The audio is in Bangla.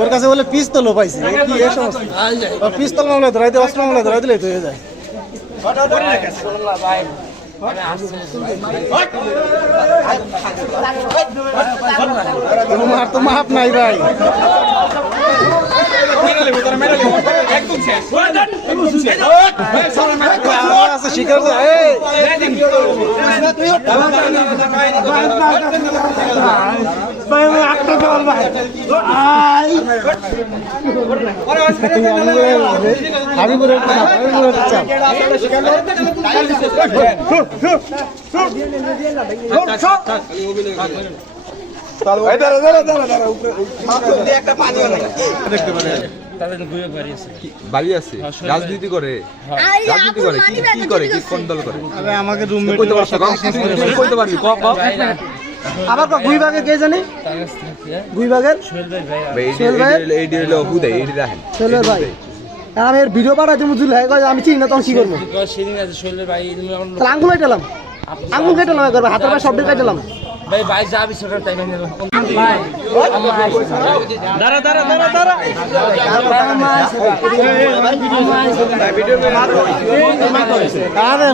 ওর কাছে বলে পিস্তল পাইছে কি, এ সমস্যা পিস্তল মামলা ধরাই দিয়ে অস্ত্র মামলা ধরাই দিলে তো হয়ে যায়। তোমার তো মাপ নাই ভাই। আছে, এই হাবিবুরের চাপ হাবিবুরের চাপ বাড়ি আছে। রাজনীতি করে? রাজনীতি করে? কি কি করে? কি কোন দল করে? আরে আমাকে রুমমেট কইতে পারছ কইতে পারবি ক ক আবার ক গুই বাগের কে জানি? গুই বাগের সোহেল ভাই? এই এই হলো হুদে এই রাখেন চলে ভাই। আমি এর ভিডিও পাঠাই তুমি জুল হয়ে গেছে আমি চিনি না তখন কি করব? সেদিন আছে শৈলের ভাই তুমি আমার তাহলে আঙ্গুল কেটেলাম আঙ্গুল কেটেলাম একবার হাতের পায়ে সব কেটেলাম ভাই ভাই যা বিষয় তাই নিয়ে ভাই দাঁড়া দাঁড়া দাঁড়া দাঁড়া। আরে